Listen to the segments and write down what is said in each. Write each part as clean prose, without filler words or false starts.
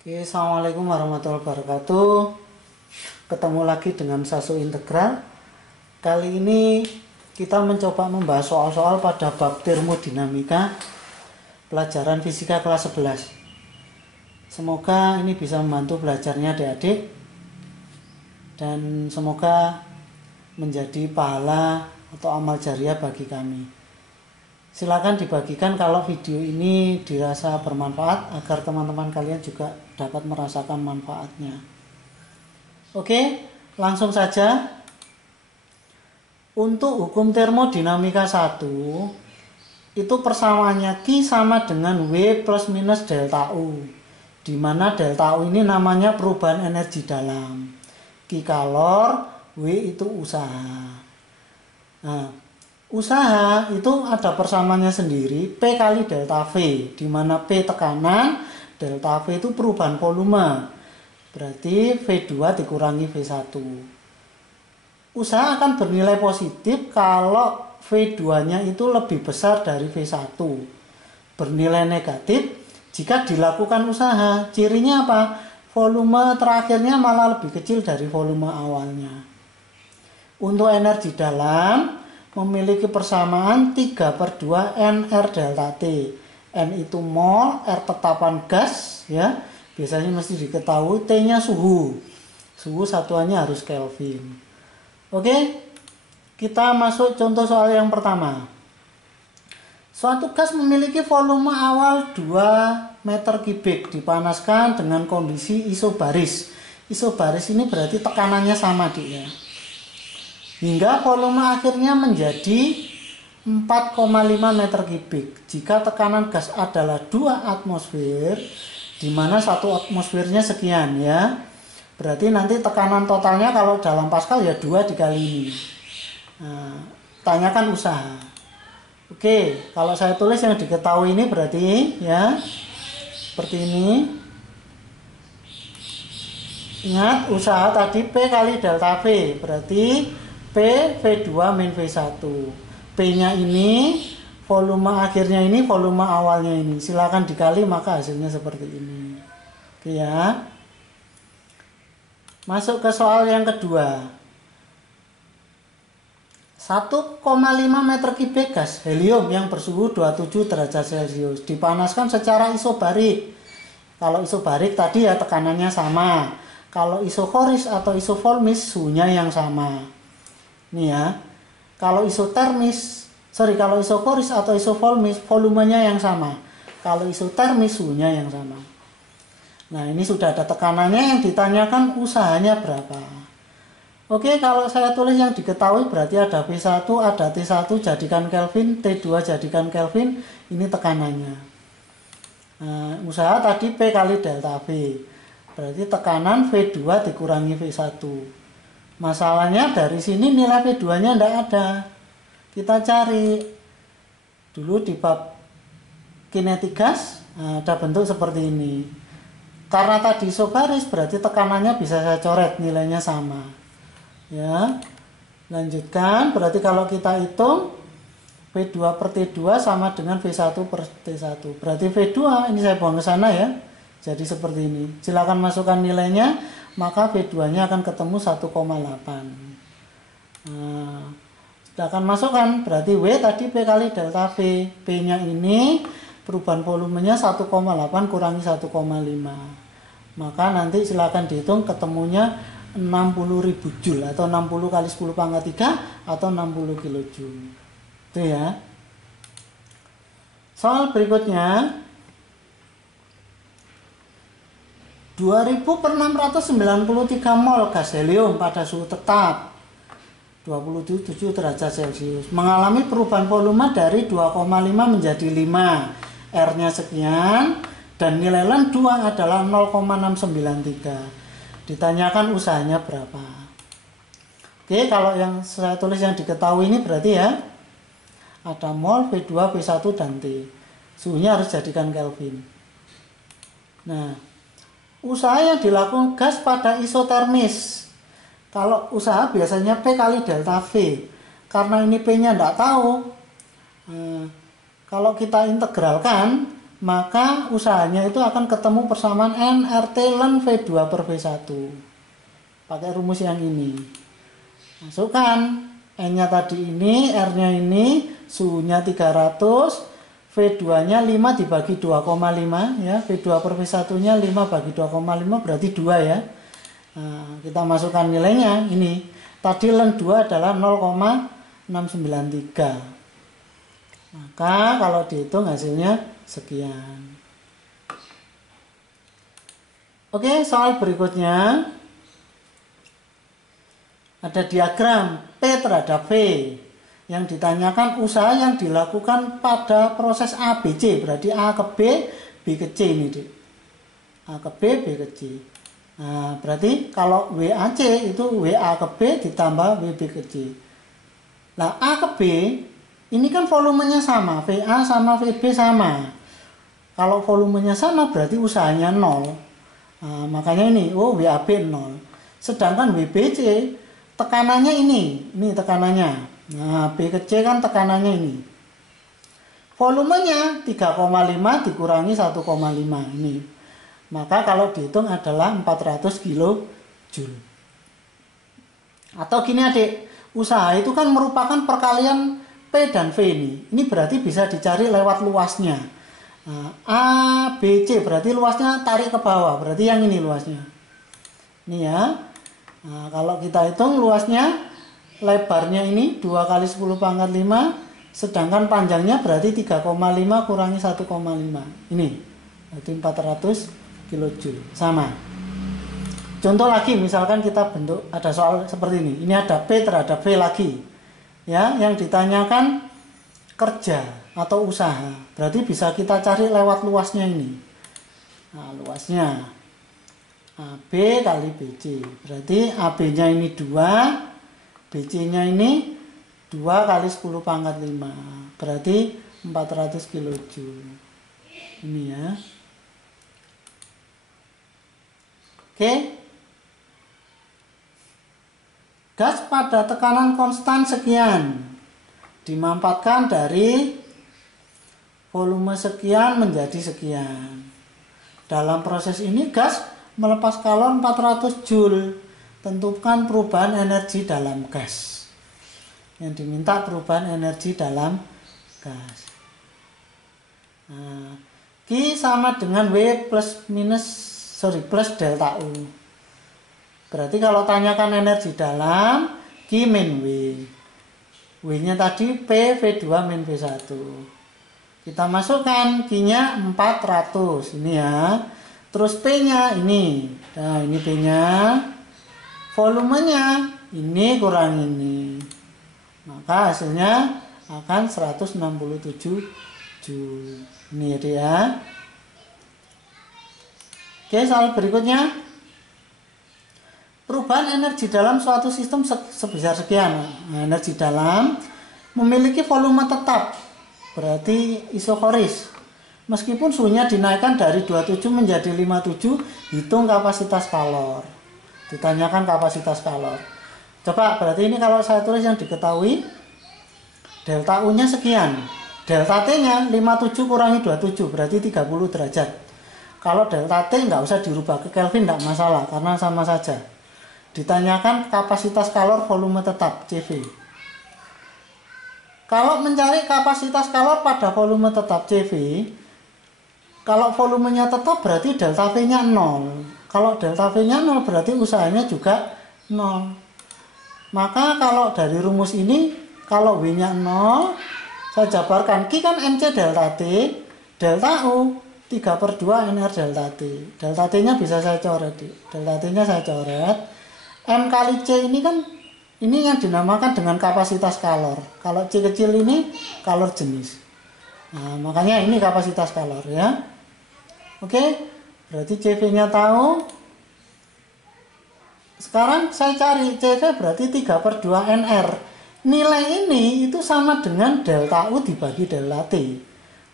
Oke, assalamualaikum warahmatullahi wabarakatuh. Ketemu lagi dengan Sasu Integral. Kali ini kita mencoba membahas soal-soal pada bab termodinamika pelajaran fisika kelas 11. Semoga ini bisa membantu belajarnya adik-adik dan semoga menjadi pahala atau amal jariah bagi kami. Silakan dibagikan kalau video ini dirasa bermanfaat agar teman-teman kalian juga dapat merasakan manfaatnya. Oke, langsung saja. Untuk hukum termodinamika 1 itu persamaannya Q sama dengan W plus minus delta U, di mana delta U ini namanya perubahan energi dalam, Q kalor, W itu usaha. Nah, usaha itu ada persamaannya sendiri, P kali delta V, di mana P tekanan, delta V itu perubahan volume. Berarti V2 dikurangi V1. Usaha akan bernilai positif kalau V2-nya itu lebih besar dari V1. Bernilai negatif jika dilakukan usaha. Cirinya apa? Volume terakhirnya malah lebih kecil dari volume awalnya. Untuk energi dalam memiliki persamaan 3/2 NR delta T. N itu mol, R tetapan gas, ya. Biasanya mesti diketahui, T-nya suhu. Suhu satuannya harus Kelvin. Oke, kita masuk contoh soal yang pertama. Suatu gas memiliki volume awal 2 meter kubik dipanaskan dengan kondisi isobaris. Isobaris ini berarti tekanannya sama, Dik, ya. Hingga volume akhirnya menjadi 4,5 meter kubik. Jika tekanan gas adalah 2 atmosfer, di mana 1 atmosfernya sekian, ya. Berarti nanti tekanan totalnya kalau dalam Pascal ya 2 dikali ini. Nah, tanyakan usaha. Oke, kalau saya tulis yang diketahui ini berarti ya seperti ini. Ingat usaha tadi P kali delta V, berarti P V2 min V1. P-nya ini, volume akhirnya ini, volume awalnya ini. Silakan dikali maka hasilnya seperti ini. Oke ya. Masuk ke soal yang kedua. 1,5 meter kubik gas helium yang bersuhu 27 derajat Celcius dipanaskan secara isobarik. Kalau isobarik tadi ya tekanannya sama. Kalau isokoris atau isovolmis suhunya yang sama. Nih ya. Kalau isokoris atau isovolmis volumenya yang sama. Kalau isotermis suhunya yang sama. Nah, ini sudah ada tekanannya, yang ditanyakan usahanya berapa. Oke, kalau saya tulis yang diketahui berarti ada P1, ada T1 jadikan Kelvin, T2 jadikan Kelvin, ini tekanannya. Nah, usaha tadi P kali delta V. Berarti tekanan V2 dikurangi V1. Masalahnya dari sini nilai V2-nya tidak ada. Kita cari dulu di bab kinetik gas, ada bentuk seperti ini. Karena tadi isobaris berarti tekanannya bisa saya coret, nilainya sama. Ya, lanjutkan. Berarti kalau kita hitung V2 per T2 sama dengan V1 per T1. Berarti V2 ini saya buang ke sana ya. Jadi seperti ini. Silakan masukkan nilainya, maka V2-nya akan ketemu 1,8. Nah, silakan masukkan. Berarti W tadi P kali delta V. P-nya ini perubahan volumenya 1,8 kurangi 1,5. Maka nanti silakan dihitung ketemunya 60.000 Joule atau 60 kali 10 pangkat 3 atau 60 kilojoule. Itu ya. Soal berikutnya 2000 per 693 mol gas helium pada suhu tetap 27 derajat Celcius mengalami perubahan volume dari 2,5 menjadi 5, R-nya sekian dan nilai Ln 2 adalah 0,693. Ditanyakan usahanya berapa. Oke, kalau yang saya tulis yang diketahui ini berarti ya ada mol, V2, V1 dan T. Suhunya harus jadikan Kelvin. Nah, usaha yang dilakukan gas pada isotermis. Kalau usaha biasanya P kali delta V. Karena ini P-nya tidak tahu. Kalau kita integralkan, maka usahanya itu akan ketemu persamaan nRT ln V2 per V1. Pakai rumus yang ini. Masukkan N-nya tadi ini, R-nya ini, suhunya 300, V2-nya 5 dibagi 2,5 ya. V2 per V1-nya 5 bagi 2,5 berarti 2 ya. Nah, kita masukkan nilainya ini. Tadi ln 2 adalah 0,693. Maka kalau dihitung hasilnya sekian. Oke, soal berikutnya. Ada diagram P terhadap V. Yang ditanyakan usaha yang dilakukan pada proses ABC. Berarti A ke B, B ke C ini. A ke B, B ke C. Nah, berarti kalau WAC itu WA ke B ditambah WB ke C. Nah, A ke B ini kan volumenya sama, VA sama VB sama. Kalau volumenya sama berarti usahanya 0. Nah, makanya ini, WAB 0. Sedangkan WBC tekanannya ini tekanannya. Nah, B ke C kan tekanannya ini. Volumenya 3,5 dikurangi 1,5 ini. Maka kalau dihitung adalah 400 kJ. Atau gini adik, usaha itu kan merupakan perkalian P dan V ini. Ini berarti bisa dicari lewat luasnya. Nah, A, B, C berarti luasnya tarik ke bawah. Berarti yang ini luasnya. Ini ya. Nah, kalau kita hitung luasnya, lebarnya ini 2 kali 10 pangkat 5. Sedangkan panjangnya berarti 3,5 kurangi 1,5. Ini. Berarti 400 kJ. Sama. Contoh lagi, misalkan kita bentuk ada soal seperti ini. Ini ada P terhadap V lagi. Ya, yang ditanyakan kerja atau usaha. Berarti bisa kita cari lewat luasnya ini. Nah, luasnya AB kali BC. Berarti AB-nya ini 2, BC-nya ini 2 kali 10 pangkat 5. Berarti 400 kJ. Ini ya. Oke. Gas pada tekanan konstan sekian dimanfaatkan dari volume sekian menjadi sekian. Dalam proses ini gas melepas kalor 400 Joule. Tentukan perubahan energi dalam gas. Yang diminta perubahan energi dalam gas. Nah, Q sama dengan W plus delta U. Berarti kalau tanyakan energi dalam, Q min W. W-nya tadi P, V2 min V1. Kita masukkan Q-nya 400. Ini ya. Terus P-nya ini. Nah, ini P-nya. Volumenya ini kurang ini. Maka hasilnya akan 167 Joule. Ini ya. Oke, soal berikutnya. Perubahan energi dalam suatu sistem sebesar sekian. Nah, energi dalam memiliki volume tetap, berarti isokoris. Meskipun suhunya dinaikkan dari 27 menjadi 57, hitung kapasitas kalor. Ditanyakan kapasitas kalor. Coba, berarti ini kalau saya tulis yang diketahui, delta U-nya sekian. Delta T-nya 57 kurangi 27, berarti 30 derajat. Kalau delta T nggak usah dirubah ke Kelvin, nggak masalah, karena sama saja. Ditanyakan kapasitas kalor volume tetap CV. Kalau mencari kapasitas kalor pada volume tetap CV, kalau volumenya tetap berarti delta V-nya 0. Kalau delta V-nya 0 berarti usahanya juga 0. Maka kalau dari rumus ini, kalau W-nya 0, saya jabarkan Q kan MC delta T, delta U 3/2 NR delta T. Delta T-nya bisa saya coret. Delta T-nya saya coret. M kali C ini kan ini yang dinamakan dengan kapasitas kalor. Kalau C kecil ini kalor jenis. Nah, makanya ini kapasitas kalor ya. Oke, berarti CV-nya tahu. Sekarang saya cari CV berarti 3/2 NR. Nilai ini itu sama dengan delta U dibagi delta T.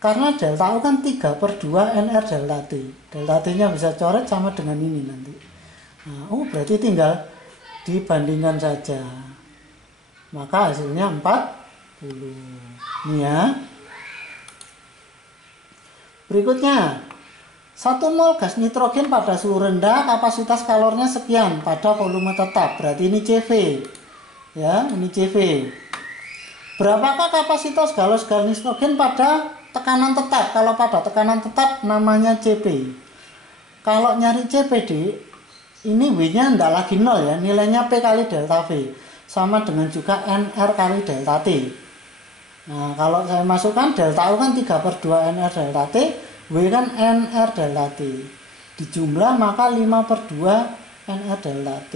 Karena delta U kan 3/2 NR delta T. Delta T-nya bisa coret sama dengan ini nanti. Nah, berarti tinggal dibandingkan saja. Maka hasilnya 40. Ini ya. Berikutnya, 1 mol gas nitrogen pada suhu rendah kapasitas kalornya sekian pada volume tetap. Berarti ini CV. Ya, ini CV. Berapakah kapasitas gas nitrogen pada tekanan tetap? Kalau pada tekanan tetap namanya CP. Kalau nyari CPD, ini W-nya tidak lagi 0 ya, nilainya P kali delta V. Sama dengan juga NR kali delta T. Nah, kalau saya masukkan delta U kan 3/2 NR delta T, W kan NR delta T. Dijumlah maka 5/2 NR delta T.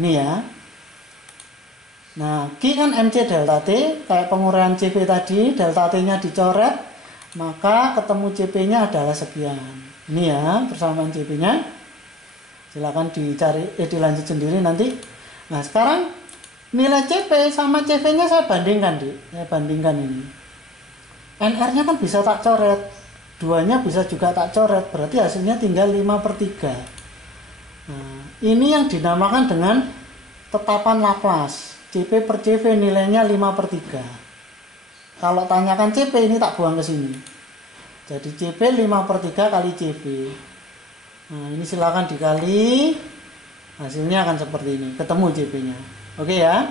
Ini ya. Nah, Q kan MC delta T, kayak penguraian CV tadi, delta T-nya dicoret, maka ketemu CP-nya adalah sekian. Ini ya, persamaan CP-nya. Silakan dicari, dilanjut sendiri nanti. Nah, sekarang nilai CP sama CV-nya saya bandingkan, Saya bandingkan ini. NR-nya kan bisa tak coret, 2-nya bisa juga tak coret, berarti hasilnya tinggal 5/3. Nah, ini yang dinamakan dengan tetapan Laplace. CP per CV nilainya 5/3. Kalau tanyakan CP ini tak buang ke sini. Jadi CP 5/3 kali CV. Nah, ini silakan dikali. Hasilnya akan seperti ini. Ketemu CP-nya. Oke ya.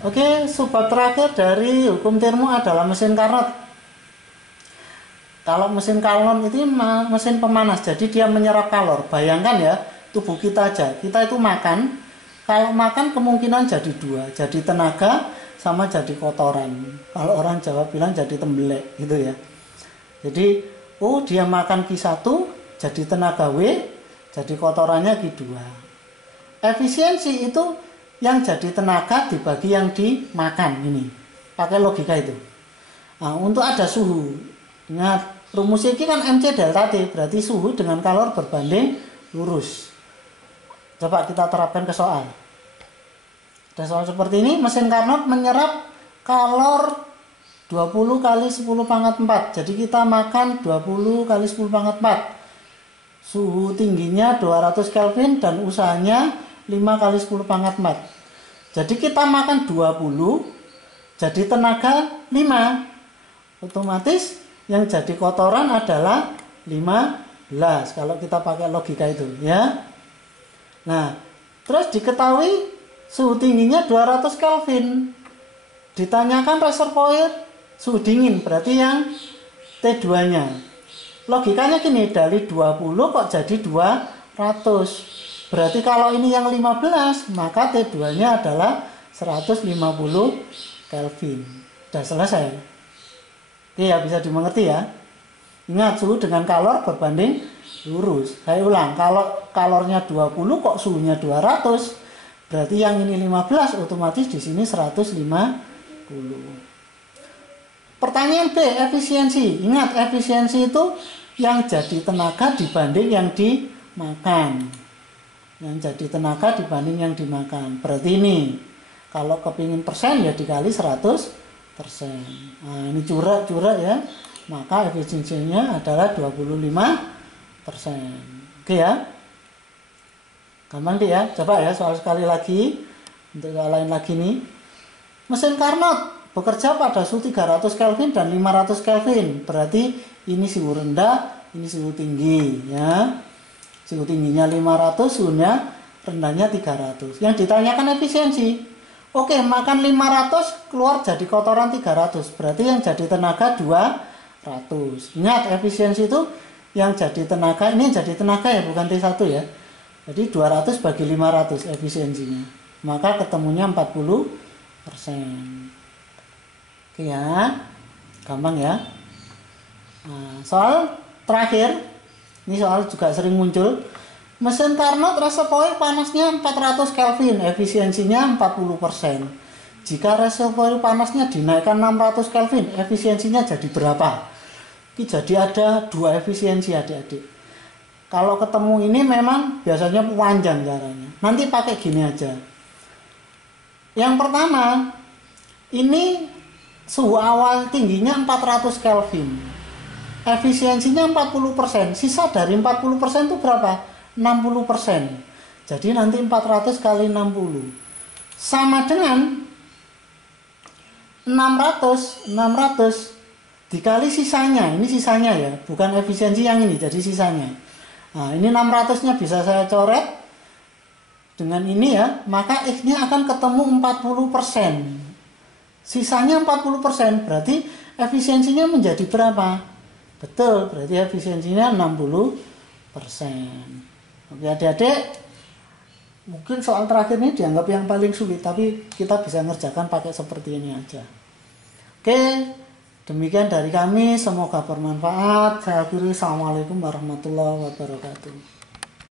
Oke, sebab terakhir dari hukum termo adalah mesin Carnot. Kalau mesin Carnot itu mesin pemanas, jadi dia menyerap kalor. Bayangkan ya, tubuh kita aja. Kita itu makan. Kalau makan kemungkinan jadi 2, jadi tenaga sama jadi kotoran. Kalau orang Jawa bilang jadi tembelek gitu ya. Jadi, dia makan Q1 jadi tenaga W, jadi kotorannya Q2. Efisiensi itu yang jadi tenaga dibagi yang dimakan ini. Pakai logika itu. Nah, untuk ada suhu. Ingat, rumus ini kan MC delta T, berarti suhu dengan kalor berbanding lurus. Coba kita terapkan ke soal. Ada soal seperti ini, mesin Carnot menyerap kalor 20 kali 10⁴. Jadi kita makan 20 kali 10⁴. Suhu tingginya 200 Kelvin dan usahanya 5 kali 10⁴. Jadi kita makan 20, jadi tenaga 5. Otomatis yang jadi kotoran adalah 15 kalau kita pakai logika itu ya. Nah, terus diketahui suhu tingginya 200 Kelvin. Ditanyakan reservoir suhu dingin, berarti yang T2-nya. Logikanya gini, dari 20 kok jadi 200. Berarti kalau ini yang 15, maka T2-nya adalah 150 Kelvin. Sudah selesai. Oke ya, bisa dimengerti ya. Ingat, suhu dengan kalor berbanding lurus. Saya ulang, kalau kalornya 20 kok suhunya 200, berarti yang ini 15, otomatis di sini 150. Pertanyaan B, efisiensi. Ingat, efisiensi itu yang jadi tenaga dibanding yang dimakan. Yang jadi tenaga dibanding yang dimakan. Berarti ini, kalau kepingin persen ya dikali 100%. Nah, ini curah ya. Maka efisiensinya adalah 25%. Oke ya. Gampang deh ya. Coba ya soal sekali lagi. Untuk soal lain lagi nih. Mesin Carnot bekerja pada suhu 300 Kelvin dan 500 Kelvin. Berarti ini suhu rendah, ini suhu tinggi ya. Suhu tingginya 500, suhunya rendahnya 300. Yang ditanyakan efisiensi. Oke, makan 500 keluar jadi kotoran 300. Berarti yang jadi tenaga 200. Ingat, efisiensi itu yang jadi tenaga, ini jadi tenaga ya, bukan T1 ya. Jadi 200 bagi 500 efisiensinya. Maka ketemunya 40%. Oke ya, gampang ya. Nah, soal terakhir, ini soal juga sering muncul. Mesin Carnot reservoir panasnya 400 Kelvin, efisiensinya 40%. Jika reservoir panasnya dinaikkan 600 Kelvin, efisiensinya jadi berapa? Jadi ada 2 efisiensi adik-adik. Kalau ketemu ini memang biasanya panjang caranya. Nanti pakai gini aja. Yang pertama, ini suhu awal tingginya 400 Kelvin. Efisiensinya 40%. Sisa dari 40% itu berapa? 60%. Jadi nanti 400 kali 60. Sama dengan 600 dikali sisanya, ini sisanya ya, bukan efisiensi yang ini, jadi sisanya. Nah, ini 600-nya bisa saya coret dengan ini ya, maka X-nya akan ketemu 40%. Sisanya 40%, berarti efisiensinya menjadi berapa? Betul, berarti efisiensinya 60%. Oke adik-adik, mungkin soal terakhir ini dianggap yang paling sulit, tapi kita bisa ngerjakan pakai seperti ini aja. Oke, demikian dari kami, semoga bermanfaat. Saya akhiri, assalamualaikum warahmatullahi wabarakatuh.